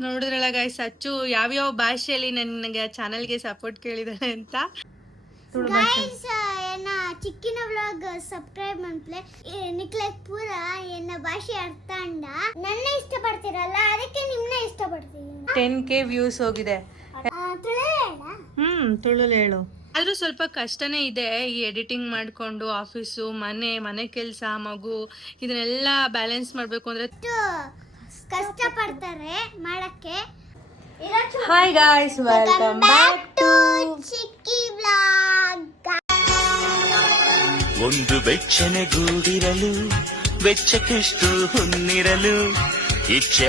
ನೋಡಿದ್ರಲ್ಲ ಗೈಸ್, ಅಚ್ಚು ಯಾವ್ಯಾವ ಭಾಷೆಯಲ್ಲಿ ನನಗೆ ಚಾನಲ್ಗೆ ಸಪೋರ್ಟ್ ಕೇಳಿದಾರೆ ಅಂತ. ಗೈಸ್ ಏನ ಚಿಕ್ಕಿನ ವ್ಲಾಗ್ ಸಬ್ಸ್ಕ್ರೈಬ್ ಮಾಡ್ಪ್ಲೆ ನಿಕ್ಲೆಕ್ ಪೂರ ಏನ ಭಾಷೆ ಅರ್ಥ ಅಂಡ ನನ್ನ ಇಷ್ಟಪಡ್ತೀರಲ್ಲ ಅದಕ್ಕೆ ನಿಮ್ನ ಇಷ್ಟಪಡ್ತೀನಿ. 10K ವ್ಯೂಸ್ ಹೋಗಿದೆ. ತುಳು ಹೇಳು. ಆದ್ರೂ ಸ್ವಲ್ಪ ಕಷ್ಟನೇ ಇದೆ ಈ ಎಡಿಟಿಂಗ್ ಮಾಡ್ಕೊಂಡು ಆಫೀಸು ಮನೆ ಕೆಲಸ ಮಗು ಇದನ್ನೆಲ್ಲ ಬ್ಯಾಲೆನ್ಸ್ ಮಾಡ್ಬೇಕು ಅಂದ್ರೆ ಕಷ್ಟ ಪಡ್ತಾರೆ ಮಾಡಕ್ಕೆ. Hi guys, welcome back to Chikki vlog. ಒಂದು ಬೆಚ್ಚನೆಗೂಡಿರಲು ಬೆಚ್ಚಕ್ಕೆಷ್ಟು ಹೊನ್ನಿರಲು ಇಚ್ಛೆ.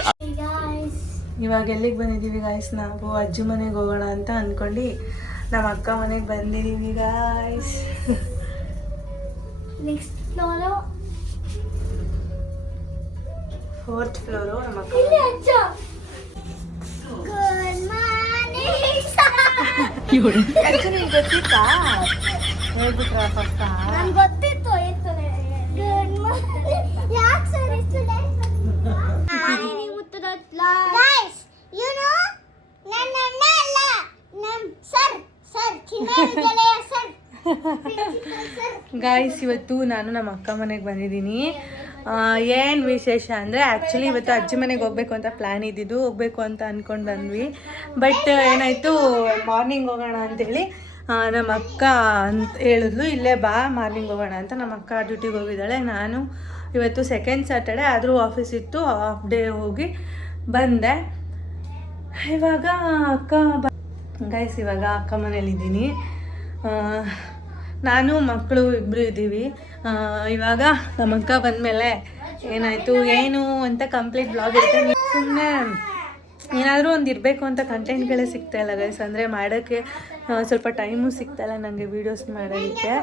ಇವಾಗ ಎಲ್ಲಿಗೆ ಬಂದಿದ್ದೀವಿ ಗಾಯ್ಸ್? ನಾವು ಅಜ್ಜು ಮನೆಗೆ ಹೋಗೋಣ ಅಂತ ಅಂದ್ಕೊಂಡು ನಮ್ಮ ಅಕ್ಕ ಮನೆಗೆ ಬಂದಿದ್ದೀವಿ guys. Next floor 4th floor ನಮ್ಮ ಅಕ್ಕ. Good morning. ಅಜ್ಜು ನಿಂಗೆ ಗೊತ್ತಿತ್ತಾ? ಹೇಳ್ಬಿಟ್ರ ಪಕ್ಕ? ನಂಗೆ ಗೊತ್ತಿತ್ತು. Good morning. ಯಾಕೆ ಸರ್ ಇಷ್ಟು ಗೈಸ್ ಯು ನೋ ನನ್ನ ಅಣ್ಣ ಅಲ್ಲ ನಮ್ಮ ಸರ್ ಚಿನ್ನವಿದ್ಯಾಲಯ ಸರ್. ಗಾಯ್ಸ್, ಇವತ್ತು ನಾನು ನಮ್ಮ ಅಕ್ಕ ಮನೆಗೆ ಬಂದಿದ್ದೀನಿ. ಏನು ವಿಶೇಷ ಅಂದರೆ ಆ್ಯಕ್ಚುಲಿ ಇವತ್ತು ಅಜ್ಜಿ ಮನೆಗೆ ಹೋಗ್ಬೇಕು ಅಂತ ಪ್ಲ್ಯಾನ್ ಇದ್ದಿದ್ದು, ಹೋಗ್ಬೇಕು ಅಂತ ಅಂದ್ಕೊಂಡು ಬಂದ್ವಿ. ಬಟ್ ಏನಾಯಿತು, ಮಾರ್ನಿಂಗ್ ಹೋಗೋಣ ಅಂತೇಳಿ ನಮ್ಮ ಅಕ್ಕ ಅಂತ ಹೇಳಿದ್ಲು, ಇಲ್ಲೇ ಬಾ ಮಾರ್ನಿಂಗ್ ಹೋಗೋಣ ಅಂತ. ನಮ್ಮ ಅಕ್ಕ ಡ್ಯೂಟಿಗೆ ಹೋಗಿದ್ದಾಳೆ. ನಾನು ಇವತ್ತು ಸೆಕೆಂಡ್ ಸ್ಯಾಟರ್ಡೆ ಆದರೂ ಆಫೀಸ್ ಇತ್ತು, ಹಾಫ್ ಡೇ ಹೋಗಿ ಬಂದೆ. ಇವಾಗ ಗೈಸ್ ಇವಾಗ ಅಕ್ಕ ಮನೇಲಿದ್ದೀನಿ. ನಾನು ಮಕ್ಕಳು ಇಬ್ಬರು ಇದ್ದೀವಿ. ಇವಾಗ ನಮ್ಮ ಅಕ್ಕ ಬಂದಮೇಲೆ ಏನಾಯಿತು ಏನು ಅಂತ ಕಂಪ್ಲೀಟ್ ಬ್ಲಾಗ್ ಇರುತ್ತೆ. ಸುಮ್ಮನೆ ಏನಾದರೂ ಒಂದು ಇರಬೇಕು ಅಂತ ಕಂಟೆಂಟ್ಗಳೇ ಸಿಗ್ತಾಯಿಲ್ಲ ಗೈಸ್. ಅಂದರೆ ಮಾಡೋಕ್ಕೆ ಸ್ವಲ್ಪ ಟೈಮು ಸಿಗ್ತಾಯಿಲ್ಲ ನನಗೆ ವೀಡಿಯೋಸ್ ಮಾಡೋದಕ್ಕೆ.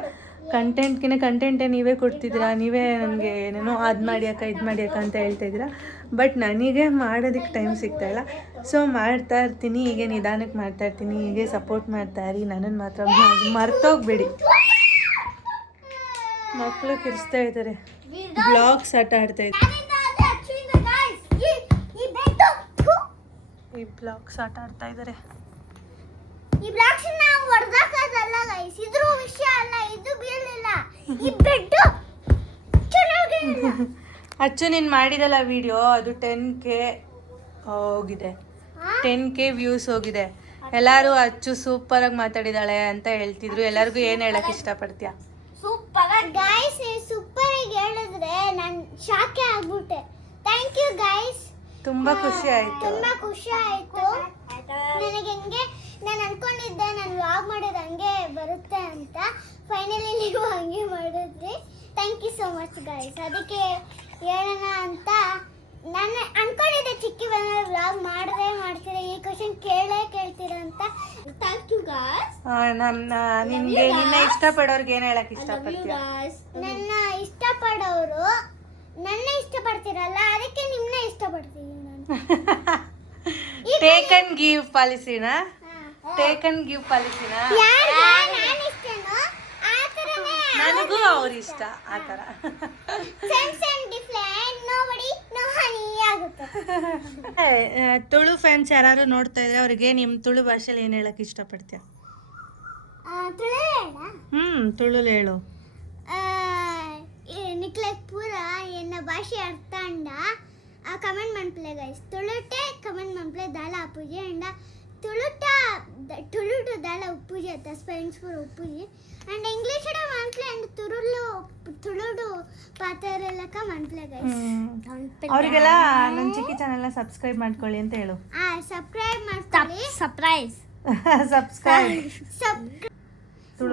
ಕಂಟೆಂಟೇ ನೀವೇ ಕೊಡ್ತಿದ್ದೀರಾ, ನೀವೇ ನನಗೆ ಏನೇನೋ ಅದು ಮಾಡಿ ಅಕ್ಕ ಇದು ಮಾಡಿ ಅಕ್ಕ ಅಂತ ಹೇಳ್ತಾಯಿದ್ದೀರಾ. ಬಟ್ ನನಗೆ ಮಾಡೋದಕ್ಕೆ ಟೈಮ್ ಸಿಗ್ತಾಯಿಲ್ಲ. ಸೊ ಮಾಡ್ತಾ ಇರ್ತೀನಿ, ಹೀಗೆ ನಿಧಾನಕ್ಕೆ ಮಾಡ್ತಾಯಿರ್ತೀನಿ. ಹೀಗೆ ಸಪೋರ್ಟ್ ಮಾಡ್ತಾಯಿರಿ, ನನ್ನನ್ನು ಮಾತ್ರ ಮರ್ತೋಗ್ಬೇಡಿ. ಮಕ್ಕಳು ಕಿರಿಸ್ತಾ ಇದ್ದಾರೆ, ಬ್ಲಾಗ್ಸ್ ಆಟ ಆಡ್ತಾಯಿದ್ದಾರೆ. ಈ ಬ್ಲಾಗ್ಸ್ ಆಟ ಆಡ್ತಾ ಇದ್ದಾರೆ. ಈ ಬ್ಲಾಗ್ಸ್ ನಾವು ಹೊಡೆದಾಕದಲ್ಲ ಗೈಸ್, ಇದ್ರ ವಿಷಯ ಅಲ್ಲ, ಇದು ಬೀಳಲಿಲ್ಲ. ಈ ಬೆಡ್ ಚೆನ್ನಾಗಿಲ್ಲ. ಅಚ್ಚು ನೀನು ಮಾಡಿದಲ್ಲ ವಿಡಿಯೋ, ಅದು 10K ಹೋಗಿದೆ. 10K ವ್ಯೂಸ್ ಹೋಗಿದೆ. ಎಲ್ಲರೂ ಅಚ್ಚು ಸೂಪರಾಗಿ ಮಾತಾಡಿದಾಳೆ ಅಂತ ಹೇಳ್ತಿದ್ರು. ಎಲ್ಲರಿಗೂ ಏನು ಹೇಳಕ್ಕೆ ಇಷ್ಟಪಡ್ತೀಯಾ? ಸೂಪರ್ ಗೈಸ್, ಸೂಪರ್ ಆಗಿ ಹೇಳಿದ್ರೆ ನಾನು ಶಾಕೆ ಆಗ್ಬಿಟ್ಟೆ. ಥ್ಯಾಂಕ್ ಯು ಗೈಸ್, ತುಂಬಾ ಖುಷಿ ಆಯ್ತು. ತುಂಬಾ ಖುಷಿ ಆಯ್ತು ನನಗೆ. ಹೆಂಗೆ ನಾನು ಅನ್ಕೊಂಡಿದ್ದೆ ನಾನು ವ್ಲಾಗ್ ಮಾಡೋದು ಹಂಗೆ ಬರುತ್ತೆ ಅಂತ, ಫೈನಲಿ ನೀವು ಹಂಗೆ ಮಾಡಿದ್ರಿ. Thank you so much guys. ಅದಕ್ಕೆ ಹೇಳೋಣ ಅಂತ ನಾನು ಅನ್ಕೊಂಡಿದ್ದೆ, ಚಿಕ್ಕಿ ಬಂದ ವ್ಲಾಗ್ ಮಾಡ್ತೀರಾ, ಈ ಕ್ವಶನ್ ಕೇಳ್ತೀರಾ ಅಂತ. Thank you guys. ನಿಮಗೆ ನಿನ್ನ ಇಷ್ಟಪಡೋರ್ಗೆ ಏನು ಹೇಳಕ್ಕೆ ಇಷ್ಟಪಡ್ತೀಯ? ನನ್ನ ಇಷ್ಟಪಡೋರು ನನ್ನ ಇಷ್ಟಪಡ್ತೀರಲ್ಲ ಅದಕ್ಕೆ ನಿಮ್ನ ಇಷ್ಟಪಡ್ತೀನಿ ನಾನು. ಟೇಕ್ ಅಂಡ್ ಗಿವ್ ಪಾಲಿಸಿನಾ? ಟೇಕ್ ಅಂಡ್ ಗಿವ್ ಪಾಲಿಸಿನಾ? ನಾನು ಇಷ್ಟನೋ ಆ ಥರನೇ ನನಗೂ ಅವ್ರ ಇಷ್ಟ ಆ ಥರ. ಸೇಮ್ ಡಿಫ್ರೆಂಟ್, ನೋಬಡಿ ನೋ ಹನಿ ಆಗುತ್ತೆ. ತುಳು ಫ್ಯಾನ್ಸ್ ಯಾರು ನೋಡ್ತಾ ಇದ್ರೆ ಅವ್ರಿಗೆ ನಿಮ್ಮ ತುಳು ಭಾಷೆಯಲ್ಲಿ ಏನು ಹೇಳಕ್ಕೆ ಇಷ್ಟಪಡ್ತೀಯ? ತುಳು ಹೇಳು. ನಿಕ್ಲೆಕ್ ಪೂರ ಎನ್ನ ಭಾಷೆ ಅರ್ಥ ಅಂಡ ಕಮೆಂಟ್ ಮನ್ಪ್ಲೆ ಗೈಸ್. ತುಳುಟೆ ಕಮೆಂಟ್ ಮನ್ಪ್ಲೆ ದಾಳ ಅಪ್ಪುಜಿ ಅಂಡ ತುಳುಟು ದಾಳ ಉಪ್ಪುಜಿ ಅತ್ತ ಸ್ಪೆನ್ಸ್ ಪೂರ ಉಪ್ಪುಜಿ ಅಂಡ್ ಇಂಗ್ಲೀಷ್ ಮನ್ಪ್ಲೆ ಅಂಡ್ ತುಳುಡು ಪಾತ್ರಲೆಕ್ಕ ಮನ್ಪ್ಲೆ ಗೈಸ್. ಅವರಿಗೆಲ್ಲ ನನ್ನ ಚಿಕ್ಕಿ ಚಾನೆಲ್ನ ಸಬ್ಸ್ಕ್ರೈಬ್ ಮಾಡ್ಕೊಳ್ಳಿ ಅಂತ ಹೇಳು. ಸಬ್ಸ್ಕ್ರೈಬ್ ಮಾಡ್ಕೊಳ್ಳಿ. ಸಬ್ಸ್ಕ್ರೈಬ್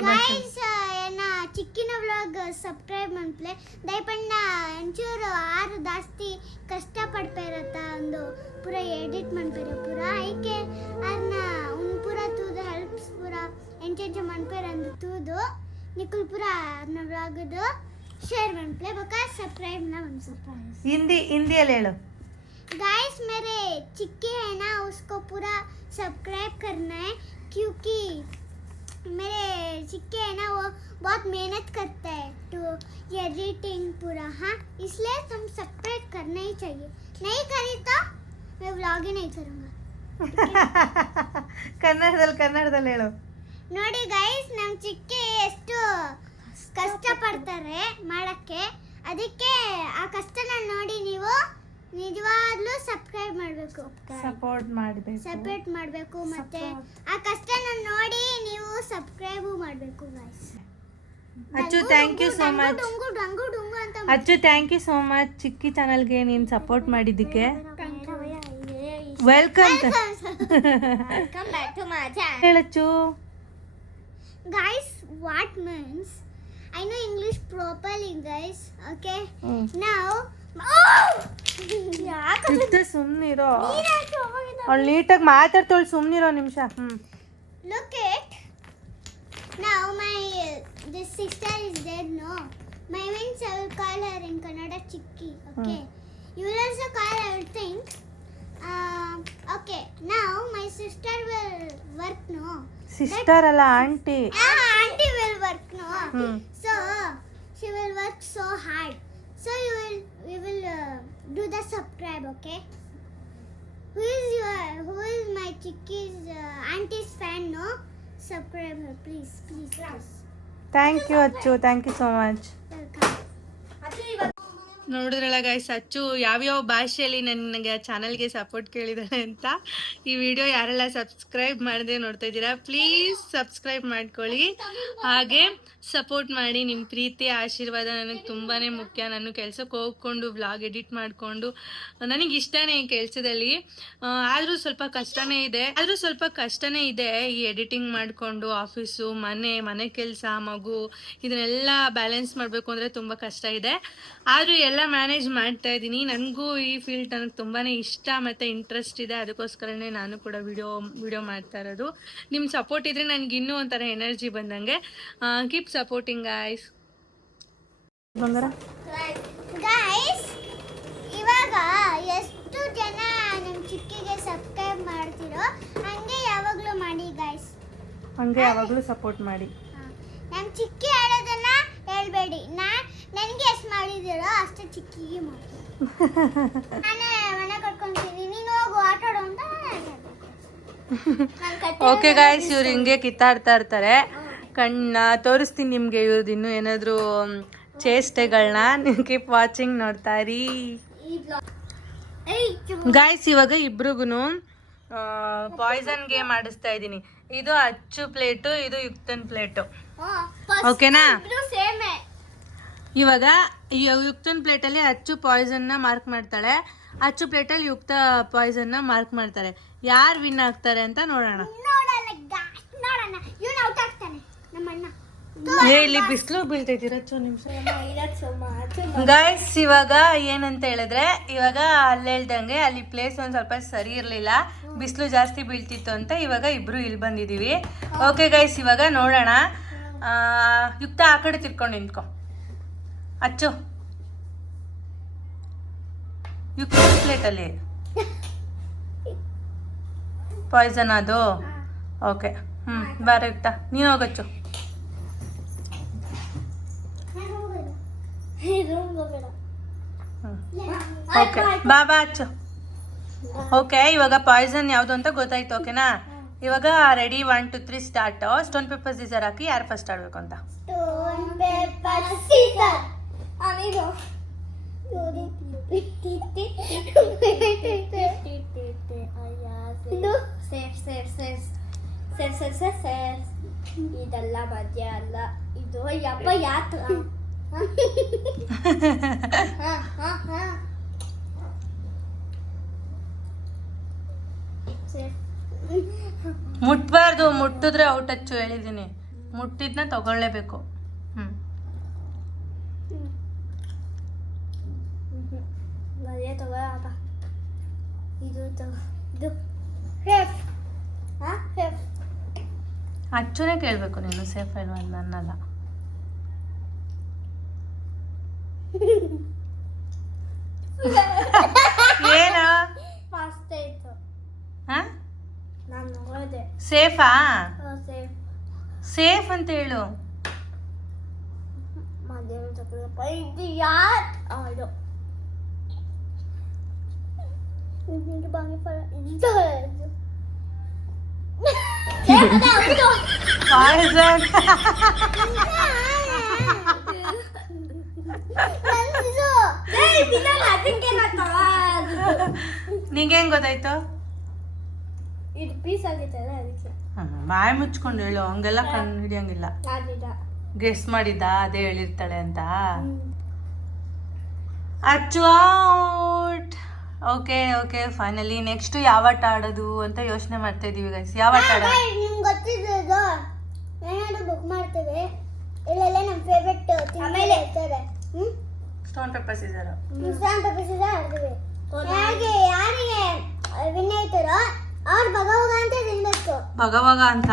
ಗೈಸ್ ಏನ ಚಿಕ್ಕಿನ ವ್ಲಾಗ್ ಸಬ್ಸ್ಕ್ರೈಬ್ ಮಾಡ್ಪ್ಲೆ ದಯಪಂಡ ಒಂಚೂರು ಆರು ಜಾಸ್ತಿ ಕಷ್ಟಪಡ್ಪೇರತ್ತ ಒಂದು ಪೂರ ಎಡಿಟ್ ಮಾಡ್ಪೇರ ಪೂರ ಐಕೆ ಅದನ್ನ ಒಂದು ಪೂರ ತೂದು ಹೆಲ್ಪ್ಸ್ ಪೂರ ಎಂಚೆಂಚೆ ಮಾಡ್ಪೇರ ಅಂದು ತೂದು ನಿಕ್ಕುಲ್ ಪೂರ ಅದನ್ನ ವ್ಲಾಗದು शेयर बनप्ले बका सब्सक्राइब ना बन सरप्राइज हिंदी ले लो गाइस मेरे चिक्के है ना उसको पूरा सब्सक्राइब करना है क्योंकि मेरे चिक्के है ना वो बहुत मेहनत करता है तो एडिटिंग पूरा हाँ इसलिए तुम सब्सक्राइब करना ही चाहिए नहीं करी तो मैं व्लॉग ही नहीं करूँगा ಕನ್ನಡದಲ್ಲಿ ಹೇಳು. ನೋಡಿ ಗೈಸ್, ನಮ್ಮ ಚಿಕ್ಕಿ ಎಷ್ಟು ಕಷ್ಟಪಡ್ತಾರೆ ಮಾಡಕ್ಕೆ, ಅದಕ್ಕೆ ಆ ಕಷ್ಟನ ನೋಡಿ ನೀವು ನಿಜವಾಗ್ಲೂ ಸಬ್ಸ್ಕ್ರೈಬ್ ಮಾಡಬೇಕು, ಸಪೋರ್ಟ್ ಮಾಡಬೇಕು ಮತ್ತೆ ಆ ಕಷ್ಟನ ನೋಡಿ ನೀವು ಸಬ್ಸ್ಕ್ರೈಬ್ ಮಾಡಬೇಕು guys. Achchu thank you so much. ಡಂಗು ಡಂಗು ಡಂಗು ಅಂತ Achchu thank you so much Chikki ಚಾನಲ್ಗೆ ನೀನು ಸಪೋರ್ಟ್ ಮಾಡಿದ್ದಕ್ಕೆ. Welcome welcome back to my channel. ಹೇಳಚ್ಚು. Guys, what means? I know English properly, guys. Okay. Now, ಸುಮ್ಮನಿರೋ, ಅವ್ಳು ನೀಟಾಗಿ ಮಾತಾಡ್ತೋಳು, ಸುಮ್ಮನಿರೋ ನಿಮಿಷ. look it. Now this sister is dead, no? My means I will call her in Kannada Chikki. Okay. You will also call everything. Okay. Now my sister will work, no? Sister ಅಲ್ಲ, aunty. Auntie will work, no? So she will work so hard. So we will do the subscribe, okay? Who is my Chikki's auntie's fan, no? Subscribe her, please. Thank you Achchu, thank you so much. Welcome. ನೋಡಿದ್ರಲ್ಲ guys, Achchu ಯಾವ್ಯಾವ ಭಾಷೆಯಲ್ಲಿ ನನಗೆ ಆ ಚಾನಲ್ಗೆ support ಕೇಳಿದ್ದಾಳೆ ಅಂತ. ಈ video ಯಾರೆಲ್ಲ subscribe ಮಾಡದೆ ನೋಡ್ತಾ ಇದ್ದೀರಾ, ಪ್ಲೀಸ್ ಸಬ್ಸ್ಕ್ರೈಬ್ ಮಾಡ್ಕೊಳ್ಳಿ, ಹಾಗೆ ಸಪೋರ್ಟ್ ಮಾಡಿ. ನಿಮ್ಮ ಪ್ರೀತಿ ಆಶೀರ್ವಾದ ನನಗೆ ತುಂಬಾ ಮುಖ್ಯ. ನಾನು ಕೆಲಸಕ್ಕೆ ಹೋಗ್ಕೊಂಡು ವ್ಲಾಗ್ ಎಡಿಟ್ ಮಾಡಿಕೊಂಡು ನನಗೆ ಇಷ್ಟನೇ ಈ ಕೆಲಸದಲ್ಲಿ, ಆದರೂ ಸ್ವಲ್ಪ ಕಷ್ಟನೇ ಇದೆ ಈ ಎಡಿಟಿಂಗ್ ಮಾಡಿಕೊಂಡು ಆಫೀಸು ಮನೆ ಕೆಲಸ ಮಗು ಇದನ್ನೆಲ್ಲ ಬ್ಯಾಲೆನ್ಸ್ ಮಾಡಬೇಕು ಅಂದರೆ ತುಂಬ ಕಷ್ಟ ಇದೆ. ಆದರೂ ಎಲ್ಲ ಮ್ಯಾನೇಜ್ ಮಾಡ್ತಾ ಇದ್ದೀನಿ. ನನಗೂ ಈ ಫೀಲ್ಡ್ ನನಗೆ ತುಂಬಾ ಇಷ್ಟ ಮತ್ತು ಇಂಟ್ರೆಸ್ಟ್ ಇದೆ, ಅದಕ್ಕೋಸ್ಕರನೇ ನಾನು ಕೂಡ ವಿಡಿಯೋ ಮಾಡ್ತಾ ಇರೋದು. ನಿಮ್ಮ ಸಪೋರ್ಟ್ ಇದ್ದರೆ ನನಗೆ ಇನ್ನೂ ಒಂಥರ ಎನರ್ಜಿ ಬಂದಂಗೆ. Keep supporting guys. Guys, ಇವಾಗ ಎಷ್ಟು ಜನ ನಮ್ಮ ಚಿಕ್ಕಿಗೆ ಸಬ್ಸ್ಕ್ರೈಬ್ ಮಾಡ್ತಿರೋ ಹಂಗೆ ಯಾವಾಗಲೂ ಮಾಡಿ ಗಾಯ್ಸ್. ಹಂಗೆ ಯಾವಾಗಲೂ ಸಪೋರ್ಟ್ ಮಾಡಿ. ನಮ್ಮ ಚಿಕ್ಕಿ ಹೇಳೋದನ್ನ ಹೇಳ್ಬೇಡಿ. ನನಗೆ ಎಷ್ಟು ಮಾಡಿದಿರೋ ಅಷ್ಟೇ ಚಿಕ್ಕಿಗೆ ಮಾಡಿ. ನಾನೇ ಮನೆ ಕಟ್ಕೊಂತೀನಿ, ನೀನು ಹೋಗು ಆಟ ಆಡು ಅಂತ ಓಕೆ ಗಾಯ್ಸ್, ಇವ್ರು ಹಿಂಗೆ ಕಿತ್ತಾಡ್ತಾ ಇರ್ತಾರೆ. ತೋರಿಸ್ತೀನಿ ನಿಮಗೆ ಇವ್ರದ್ದು ಇನ್ನೂ ಏನಾದರೂ ಚೇಷ್ಟೆಗಳನ್ನ. ನೀವು ಕೀಪ್ ವಾಚಿಂಗ್, ನೋಡ್ತಾ ಇರಿ ಗಾಯ್ಸ್. ಇವಾಗ ಇಬ್ರಿಗೂ ಪಾಯ್ಸನ್ ಗೇಮ್ ಆಡಿಸ್ತಾ ಇದ್ದೀನಿ. ಇದು ಅಚ್ಚು ಪ್ಲೇಟು, ಇದು ಯುಕ್ತನ್ ಪ್ಲೇಟು, ಓಕೆನಾ? ಇವಾಗ ಯುಕ್ತನ್ ಪ್ಲೇಟಲ್ಲಿ ಅಚ್ಚು ಪಾಯ್ಸನ್ನ ಮಾರ್ಕ್ ಮಾಡ್ತಾಳೆ, ಅಚ್ಚು ಪ್ಲೇಟಲ್ಲಿ ಯುಕ್ತ ಪಾಯ್ಸನ್ನ ಮಾರ್ಕ್ ಮಾಡ್ತಾರೆ. ಯಾರು ವಿನ್ ಆಗ್ತಾರೆ ಅಂತ ನೋಡೋಣ. ಇವನು ಔಟ್ ಆಗ್ತಾನೆ ನಮ್ಮಣ್ಣ. ಇಲ್ಲಿ ಬಿಸಿಲು ಬೀಳ್ತೈತಿ, ರಚ್ಚು ನಿಮಿಷ ಗಾಯ್ಸ್. ಇವಾಗ ಏನಂತ ಹೇಳಿದ್ರೆ, ಇವಾಗ ಅಲ್ಲಿ ಹೇಳ್ದಂಗೆ ಅಲ್ಲಿ ಪ್ಲೇಸ್ ಒಂದು ಸ್ವಲ್ಪ ಸರಿ ಇರಲಿಲ್ಲ, ಬಿಸಿಲು ಜಾಸ್ತಿ ಬೀಳ್ತಿತ್ತು ಅಂತ ಇವಾಗ ಇಬ್ರು ಇಲ್ಲಿ ಬಂದಿದ್ದೀವಿ. ಓಕೆ ಗೈಸ್, ಇವಾಗ ನೋಡೋಣ. ಯುಕ್ತ ಆ ಕಡೆ ತಿರ್ಕೊಂಡು ನಿಂತ್ಕೊ. ಅಚ್ಚು ಯುಕ್ತ ಪ್ಲೇಟಲ್ಲಿ ಪಾಯ್ಸನ್ ಅದು. ಓಕೆ, ಬಾರ ಯುಕ್ತ, ನೀನು ಹೋಗಚ್ಚು. ಓಕೆ, ಬಾ ಅಚ್ಚು. ಓಕೆ, ಇವಾಗ ಪಾಯ್ಸನ್ ಯಾವುದು ಅಂತ ಗೊತ್ತಾಯ್ತು, ಓಕೆನಾ? ಇವಾಗ ready, 1 2 3 start. Stone paper scissor ಹಾಕಿ ಯಾರು ಫಸ್ಟ್ ಆಡ್ಬೇಕು ಅಂತ. Stone paper scissor. ಇದೆಲ್ಲ ಮಧ್ಯ ಅಲ್ಲ, ಇದು ಯಪ್ಪ ಯಾತ್ರ. ಮುಟ್ಬಾರ್ದು, ಮುಟ್ಟಿದ್ರೆ ಔಟ್. ಅಚ್ಚು ಹೇಳಿದ್ದೀನಿ, ಮುಟ್ಟಿದ್ನ ತಗೊಳ್ಳೇಬೇಕು. ಅಚ್ಚುನೇ ಕೇಳಬೇಕು ನೀನು, ಸೇಫ್ ಅಲ್ವಾ ನನ್ನಲ್ಲ. ಏನ ಸೇಫಾ? ಸೇಫ್ ಅಂತ ಹೇಳು. ನಿಂಗೆ ಬಾಮಿ ಫಲ ನಿಂಗೆ ಹೆಂಗ್ ಗೊತ್ತಾಯ್ತು? ಇದು ಪೀಸ್ ಆಗಿತ್ತಲ್ಲ ಅದಕ್ಕೆ. ಬಾಯಿ ಮುಚ್ಕೊಂಡು ಹೇಳು, ಹಂಗೆಲ್ಲ ಕಂಡು ಹಿಡಿಯಂಗಿಲ್ಲ. ಗೆಸ್ ಮಾಡಿದ್ದ ಅದೇ ಹೇಳಿರ್ತಾಳೆ ಅಂತ. ಅಚ್ವಾಟ್. ಓಕೆ ಓಕೆ, ಫೈನಲಿ ನೆಕ್ಸ್ಟ್ ಯಾವ ಆಟ ಆಡೋದು ಅಂತ ಯೋಚನೆ ಮಾಡ್ತಾ ಇದೀವಿ ಗೈಸ್. ಯಾವ ಆಟ ಆಡೋದು ನಿಮ್ಗೆ ಗೊತ್ತಿದ್ದು ಏನಾದ್ರು ಬುಕ್ ಮಾಡ್ತೇವೆ. ಇಲ್ಲೆಲ್ಲ ನಮ್ಮ ಫೇವ್ರೆಟ್ ಆಮೇಲೆ ಇರ್ತಾರೆ. ಸ್ಟೋನ್ ಪೇಪರ್ ಸೀಸರ್ ಆಡ್ತೀವಿ. ಯಾರಿಗೆ ವಿನ್ ಆಯ್ತಾರೋ ಅವ್ರು ಭಗವಾಗ ಅಂತ ತಿನ್ಬೇಕು. ಭಗವಾಗ ಅಂತ.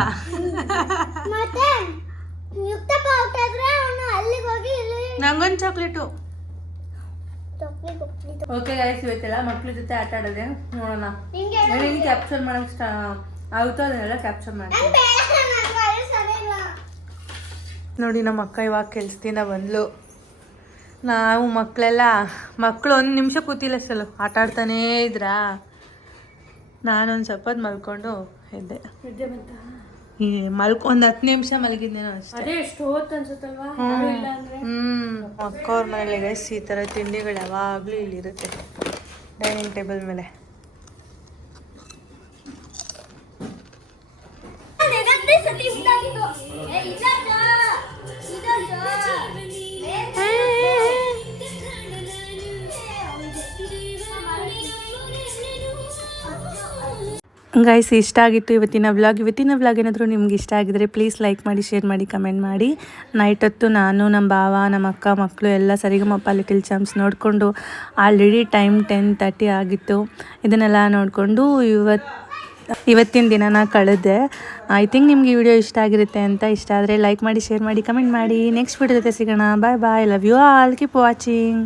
ಮತ್ತೆ ಯುಕ್ತಪ್ಪ ಔಟ್ ಆದ್ರೆ ಅವನು ಅಲ್ಲಿಗೆ ಹೋಗಿ ಇಲ್ಲಿ ನಂಗೊಂದು ಚಾಕ್ಲೇಟು. ಚಾಕ್ಲೇಟ್. ಓಕೆ ಗೈಸ್, ಇವತ್ತೆಲ್ಲ ಮಕ್ಳ ಜೊತೆ ಆಟ ಆಡೋದೆ ನೋಡೋಣ. ಹಿಂಗೆ ಏನೇನು ಕ್ಯಾಪ್ಚರ್ ಮಾಡಕ್ ಆಗುತ್ತೋ ಅದನ್ನೆಲ್ಲ ಕ್ಯಾಪ್ಚರ್ ಮಾಡ್ತೀವಿ. ನೋಡಿ ನಮ್ಮ ಅಕ್ಕ ಇವಾಗ ಕೆಲ್ಸದಿಂದ ಬಂದ್ಲು. ನಾವು ಮಕ್ಕಳು ಒಂದು ನಿಮಿಷ ಕೂತಿಲ್ಲ ಸಲ ಆಟ ಆಡ್ತಾನೇ ಇದ್ರಾ. ನಾನೊಂದು ಸ್ವಲ್ಪ ಮಲ್ಕೊಂಡು ಎದ್ದೆ. ಈ ಒಂದು 10 ನಿಮಿಷ ಮಲಗಿದ್ನೇನೋ ಅಷ್ಟೇ. ಅಕ್ಕ ಅವ್ರ ಮನೇಲಿ ಗೈಸ್ ಈ ಥರ ತಿಂಡಿಗಳು ಯಾವಾಗಲೂ ಇಲ್ಲಿರುತ್ತೆ ಡೈನಿಂಗ್ ಟೇಬಲ್ ಮೇಲೆ. ಗೈಸ್, ಇಷ್ಟ ಆಗಿತ್ತು ಇವತ್ತಿನ ವ್ಲಾಗ್ ಏನಾದರೂ ನಿಮ್ಗೆ ಇಷ್ಟ ಆಗಿದ್ರೆ ಪ್ಲೀಸ್ ಲೈಕ್ ಮಾಡಿ, ಶೇರ್ ಮಾಡಿ, ಕಮೆಂಟ್ ಮಾಡಿ. ನೈಟ್ ಹೊತ್ತು ನಾನು, ನಮ್ಮ ಭಾವ, ನಮ್ಮ ಅಕ್ಕ ಮಕ್ಕಳು ಎಲ್ಲ ಸರಿಗಮಪ ಲಿಟಲ್ ಚಾಂಪ್ಸ್ ನೋಡಿಕೊಂಡು ಆಲ್ರೆಡಿ ಟೈಮ್ 10:30 ಆಗಿತ್ತು. ಇದನ್ನೆಲ್ಲ ನೋಡಿಕೊಂಡು ಇವತ್ತಿನ ದಿನನ ಕಳೆದೆ. ಐ ಥಿಂಕ್ ನಿಮ್ಗೆ ಈ ವಿಡಿಯೋ ಇಷ್ಟ ಆಗಿರುತ್ತೆ ಅಂತ. ಇಷ್ಟ ಆದರೆ ಲೈಕ್ ಮಾಡಿ, ಶೇರ್ ಮಾಡಿ, ಕಮೆಂಟ್ ಮಾಡಿ. ನೆಕ್ಸ್ಟ್ ವಿಡಿಯೋ ಜೊತೆ ಸಿಗೋಣ. Bye bye. Love you all. Keep watching.